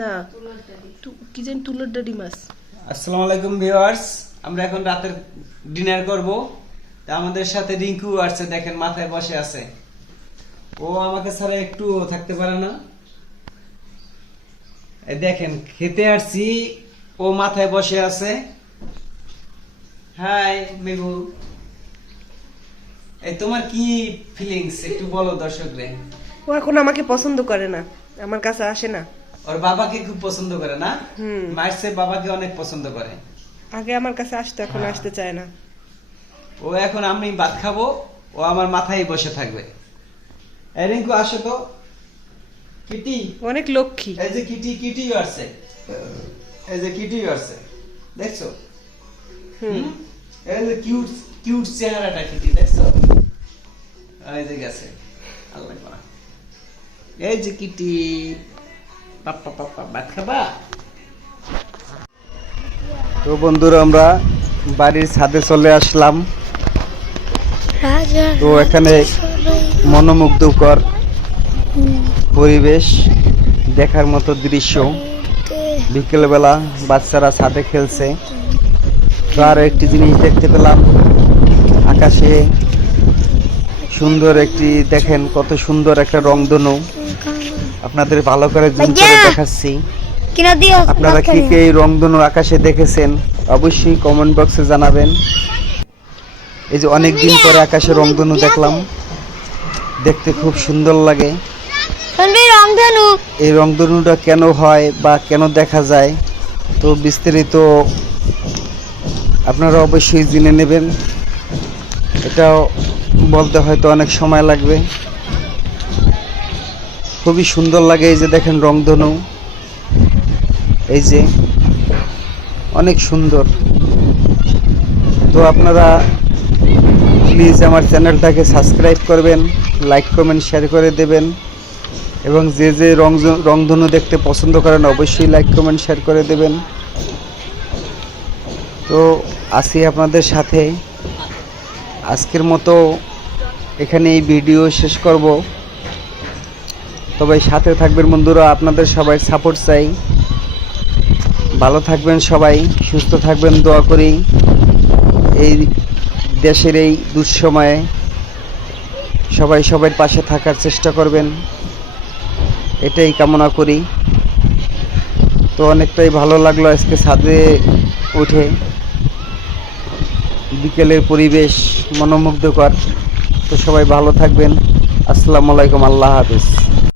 না কি জানি তুলোর ডাডি মাছ। আসসালামু আলাইকুম ভিউয়ার্স, আমরা এখন রাতের ডিনার করব। তা আমাদের সাথে রিঙ্কু আসছে, দেখেন মাথায় বসে আছে। ও আমাকে ছাড়া একটু থাকতে পারে না। এই দেখেন খেতে আসছি, ও মাথায় বসে আছে। হাই মেঘু, এই তোমার কি ফিলিংস একটু বলো দর্শকদের। ও এখন আমাকে পছন্দ করে না, আমার কাছে আসে না। ওর বাবাকে খুব পছন্দ করে না? মায়ের চেয়ে বাবাকে অনেক পছন্দ করে। আগে আমার কাছে আসতো, এখন আসতে চায় না। ও এখন আমি ভাত খাবো, ও আমার মাথায় বসে থাকবে। এই রিঙ্কু আসো তো। কিটি অনেক লক্ষ্মী। এই যে কিটি আসছে, এই যে কিটি আসছে, দেখছো? এই যে কিউট চেহারাটা কিটি, দেখছো? এই যে গেছে, আল্লাহ করা। এই যে কিটি, পাপ্পা ভাত খাবা? তো বন্ধুরা, আমরা বাড়ির ছাদে চলে আসলাম। তো এখানে মনোমুগ্ধকর পরিবেশ, দেখার মতো দৃশ্য। বিকেলবেলা বাচ্চারা ছাদে খেলছে। তো আরো একটি জিনিস দেখতে পেলাম, আকাশে সুন্দর একটি, দেখেন কত সুন্দর একটা রংধনু। আপনাদের ভালো করে জুম করে দেখাচ্ছি। আপনারা কি কি এই রংধনু আকাশে দেখেছেন অবশ্যই কমেন্ট বক্সে জানাবেন। এই যে অনেক দিন পরে আকাশে রংধনু দেখলাম, দেখতে খুব সুন্দর লাগে। এই রংধনুটা কেন হয় বা কেন দেখা যায়, তো বিস্তারিত আপনারা অবশ্যই জেনে নেবেন। এটাও বলতে হয়তো অনেক সময় লাগবে। খুবই সুন্দর লাগে। এই যে দেখেন রংধনু, এই যে অনেক সুন্দর। তো আপনারা প্লিজ আমার চ্যানেলটাকে সাবস্ক্রাইব করবেন, লাইক কমেন্ট শেয়ার করে দেবেন, এবং যে যে রংধনু দেখতে পছন্দ করেন অবশ্যই লাইক কমেন্ট শেয়ার করে দেবেন। তো আসি আপনাদের সাথে। আজকের মতো এখানে এই ভিডিও শেষ করব। তবে সাথে থাকবেন বন্ধুরা, আপনাদের সবাই সাপোর্ট চাই। ভালো থাকবেন সবাই, সুস্থ থাকবেন দোয়া করি। এই দেশের এই দুঃসময়ে সবাই সবার পাশে থাকার চেষ্টা করবেন, এটাই কামনা করি। তো অনেকটাই ভালো লাগলো আজকে ছাদে উঠে, বিকেলের পরিবেশ মনোমুগ্ধকর। তো সবাই ভালো থাকবেন। আসসালামু আলাইকুম, আল্লাহ হাফেজ।